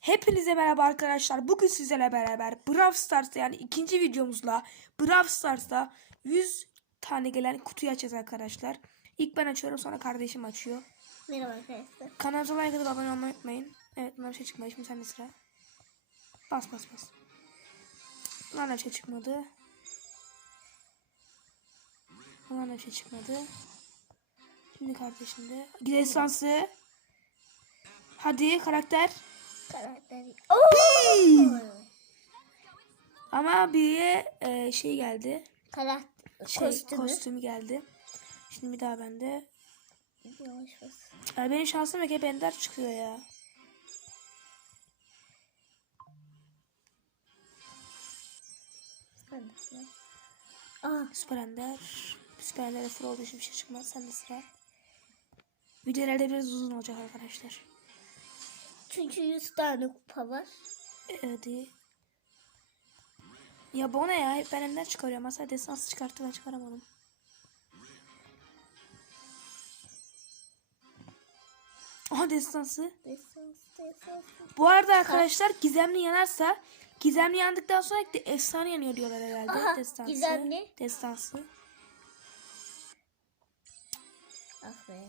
Hepinize merhaba arkadaşlar. Bugün sizlerle beraber Brawl Stars'ta yani ikinci videomuzla Brawl Stars'ta 100 tane gelen kutuyu açacağız arkadaşlar. İlk ben açıyorum sonra kardeşim açıyor. Merhaba arkadaşlar. Kanalımıza like atıp abone olmayı unutmayın. Evet bunlar bir şey çıkmadı. Şimdi sende sıra. Bas bas bas. Bunlardan bir şey çıkmadı. Bunlardan bir şey çıkmadı. Şimdi kardeşimde. Destansı. Hadi karakter. Karakteri. Ama bir e, şey geldi. Karakter. Şey, kostümü. kostümü geldi. Şimdi bir daha bende. Yavaş bas. Ya benim şansım yok hep ender çıkıyor ya. Sen de sıra. Aa, Süper ender. Süper ender full olduğu için bir şey çıkmaz. Sen de sıra. Video herhalde biraz uzun olacak arkadaşlar. Çünkü 100 tane kupa var. Hadi. Ya bu ne ya? Hep ben ender çıkarıyorum. Mesela destansı çıkarttı ben çıkaramadım. Aha destansı. Desans, desans. Bu arada arkadaşlar gizemli yanarsa gizemli yandıktan sonra de efsane yanıyor diyorlar herhalde. Aha, destansı. gizemli. Destansı. Ah be.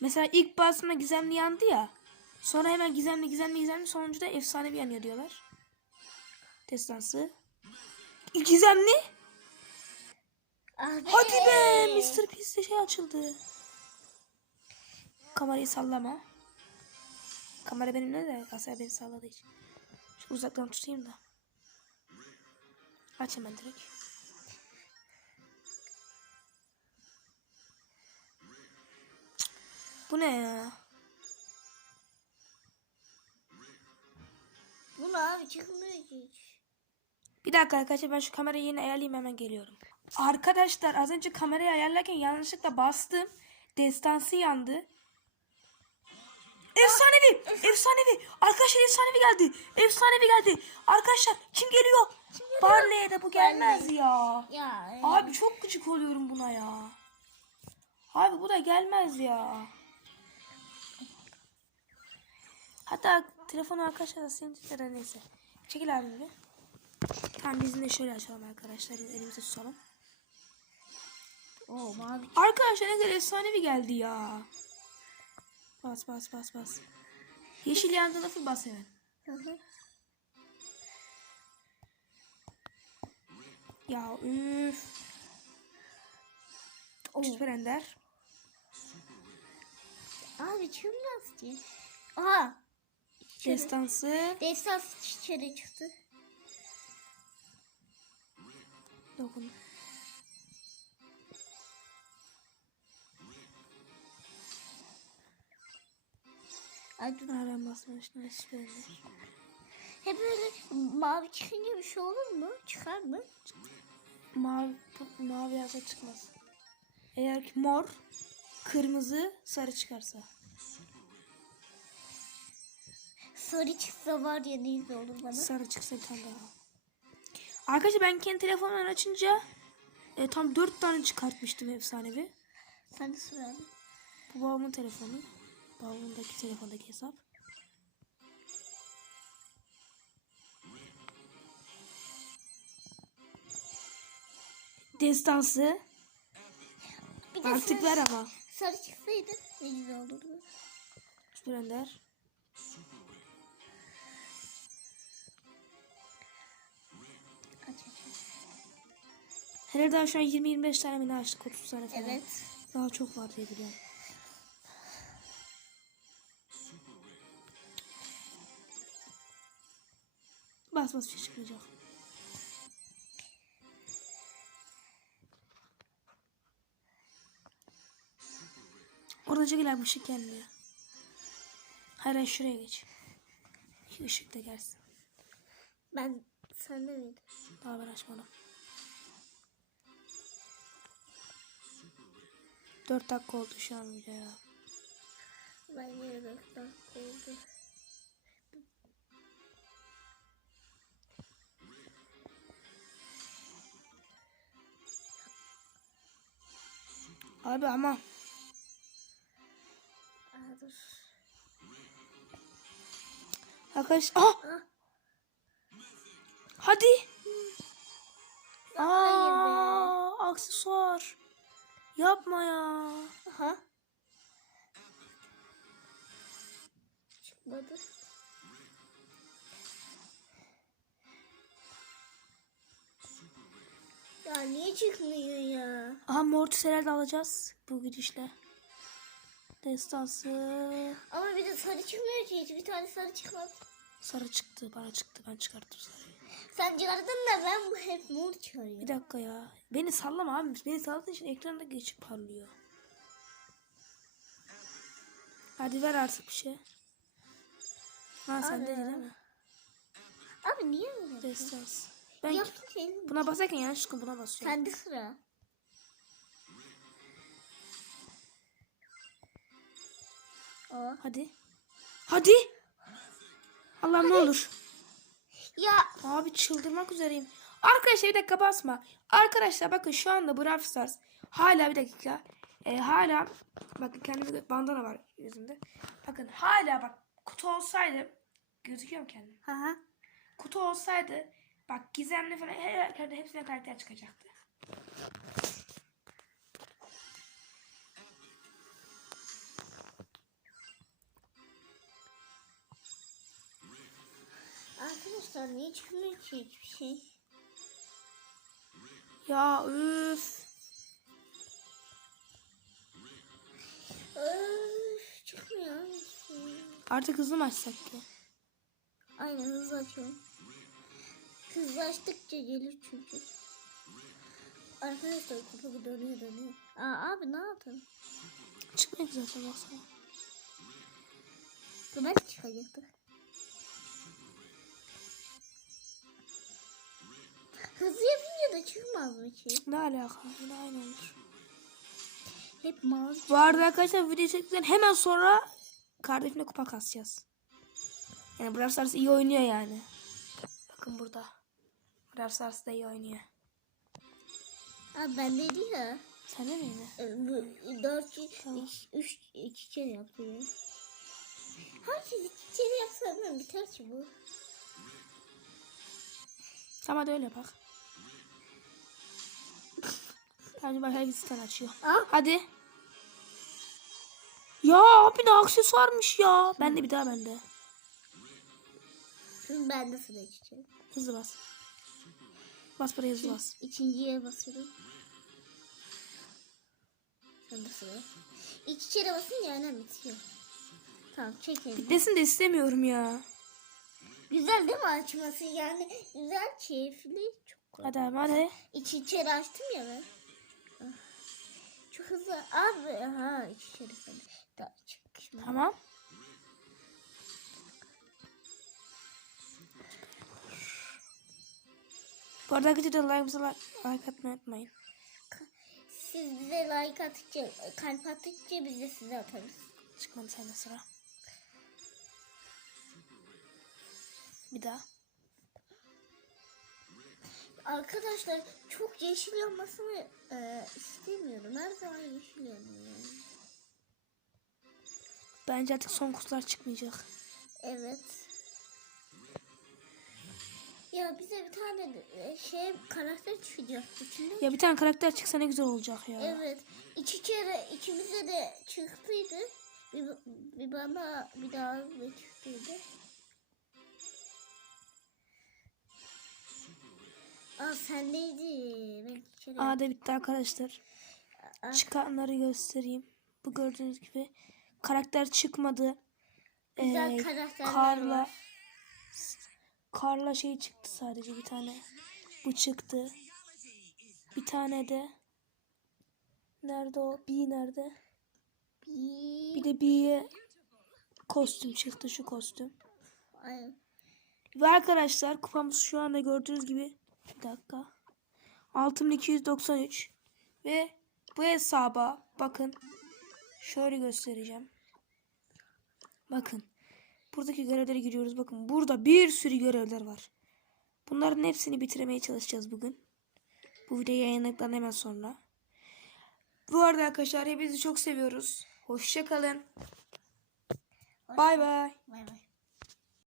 Mesela ilk basımda gizemli yandı ya. Sonra hemen gizemli gizemli gizemli sonuncuda efsanevi yanıyor diyorlar. Destansı. Gizemli. Be. Hadi be Mr. Beast'te şey açıldı. Kamerayı sallama. Kamera benim ne de Asya beni salladığı için. Şu uzaktan tutayım da. Aç hemen direkt. Bu ne ya? Çıkmıyor ki hiç. Bir dakika arkadaşlar ben şu kamerayı yine ayarlayayım hemen geliyorum. Arkadaşlar az önce kamerayı ayarlarken yanlışlıkla bastım. Destansı yandı. Efsanevi! Efsanevi! Arkadaşlar efsanevi geldi. Efsanevi geldi. Arkadaşlar kim geliyor? Barley'e de bu gelmez ya. Ya. Abi çok gıcık oluyorum buna ya. Abi bu da gelmez ya. Hatta telefonu arkadaşlar da senin da neyse. Çekil abi bir. Tamam biz de şöyle açalım arkadaşlar. Elimize tutalım. Oo mavi. Arkadaşlar ne kadar efsanevi geldi ya. Bas bas bas bas. Yeşil yandığında full bas hemen. Ya üf. Süper Ender. Abi çıkmaz ki. Aha. Destansı. Desans içeri çıktı. Dokun. Ay dur. Nereden basmıştım? Süper Ender. Hep böyle mavi çıkınca bir şey olur mu? Çıkar mı? Mavi, mavi yazı çıkmaz. Eğer ki mor, kırmızı, sarı çıkarsa. Sarı çıksa var ya ne güzel olur bana. Sarı çıksa daha. Arkadaşlar ben kendi telefonumdan açınca e, tam 4 tane çıkartmıştım efsanevi. Sen de abi. Bu babamın telefonu. Babamındaki telefondaki hesap. Destansı. Bir de Artık sarı, ver ama. sarı çıksaydı ne güzel olurdu. Süper Ender. Şu an 20-25 tane mi açtık 30 tane falan. Evet. Daha çok var diye biliyorum. Bas bas bir şey çıkmayacak. Orada çekilen ışık gelmiyor. Hayır hayır şuraya geç. Şu ışık da gelsin. Ben sende miydi? Daha ben açmadım. 4 dakika oldu şu an video ya. Ben yine dört dakika oldu. Abi ama dur. Arkadaş ah Ah. hadi. Aa, aksesuar. Yapma ya. Aha. Çıkmadı. Ya niye çıkmıyor ya? Aha Mortis herhalde alacağız bu gidişle. Destansı. Ama bir de sarı çıkmıyor ki. Hiçbir tane sarı çıkmadı. Sarı çıktı bana çıktı ben çıkarttım sarıyı. Sen çıkardın da ben bu hep mor çıkarıyorum. Bir dakika ya. Beni sallama abi. Beni salladığın için ekranda geçip parlıyor. Hadi ver artık bir şey. Ha sen dedi değil mi? Abi niye öyle? Destans. Ben Yaptın buna basarken yanlışlıkla buna basıyorum. Sende sıra. Aa. Hadi. Hadi. Allah'ım ne olur. Ya Abi çıldırmak üzereyim. Arkadaşlar bir dakika basma. Arkadaşlar bakın şu anda Brawl Stars hala bir dakika. Ee, hala bakın kendime bandana var yüzümde. Bakın hala bak kutu olsaydı gözüküyor mu kendim? Hı hı. Kutu olsaydı bak gizemli falan her yerde hepsine karakter çıkacaktı. Arkadaşlar niye çıkmıyor ki hiçbir şey? Ya üf. Öf, çıkmıyor hiçbir şey. Artık hızlı mı açsak ki? Aynen hızlı açıyorum. Hızlaştıkça gelir çünkü. Arkadaşlar kupa dönüyor dönüyor. Aa abi ne yaptın? Çıkmıyor ki zaten baksana. Ben çıkacaktı. Hızlı yapınca da çıkmaz mı ki? Ne alaka? Yine aynı olur. Hep mavi. Bu arada arkadaşlar video çektikten hemen sonra kardeşimle kupa kasacağız. Yani Brawl Stars iyi oynuyor yani. Bakın burada. Brawl Stars da iyi oynuyor. Abi bendeydi ya. Sen de mi yine? E, Bu dört, Tamam. üç, iki kere yaptı ya. Herkes iki kere yapsa hemen biter ki bu. Tamam hadi öyle bak. Bence bak herkes siten açıyor. Aa, Hadi. Ya abi ne aksesuarmış ya. Ben de bir daha bende. şimdi bende sıra iki kere. Hızlı bas. Bas buraya hızlı bas. İkinciye basıyorum. Sende sıra. İki kere basınca hemen bitiyor. Tamam çekelim. Bitmesin de istemiyorum ya. Güzel değil mi açması yani? Güzel, keyifli. Çok kolay. Hadi abi hadi. İki kere açtım ya ben. Hızlı. Abi ha sen. Daha. Tamam. Bu arada arkadaşlar like'ımıza like, like atmayı unutmayın. Siz bize like attıkça, kalp attıkça biz de size atarız. Çıkmadı sende sıra. Bir daha. Arkadaşlar çok yeşil yanmasını e, istemiyorum. Her zaman yeşil yanıyor. yani. Bence artık son kutular çıkmayacak. Evet. Ya bize bir tane e, şey karakter çıkacak içinde. Ya bir tane karakter çıksa ne güzel olacak ya. Evet. İki kere ikimize de çıktıydı. Bir, bir bana bir daha ve çıktıydı. Aa sendeydi. Aa da bitti arkadaşlar. Aa, Çıkanları göstereyim. Bu gördüğünüz gibi karakter çıkmadı. güzel Ee, Karla var. Karla şey çıktı sadece bir tane. Bu çıktı. Bir tane de Nerede o? B nerede? Bir... Bir de B'ye kostüm çıktı şu kostüm. Ay, Ve arkadaşlar kupamız şu anda gördüğünüz gibi bir dakika. 6293 ve bu hesaba bakın şöyle göstereceğim. Bakın. Buradaki görevlere giriyoruz. Bakın burada bir sürü görevler var. Bunların hepsini bitirmeye çalışacağız bugün. Bu video yayınladıktan hemen sonra. Bu arada arkadaşlar hepinizi çok seviyoruz. Hoşça kalın. Bay bay. Bay bay.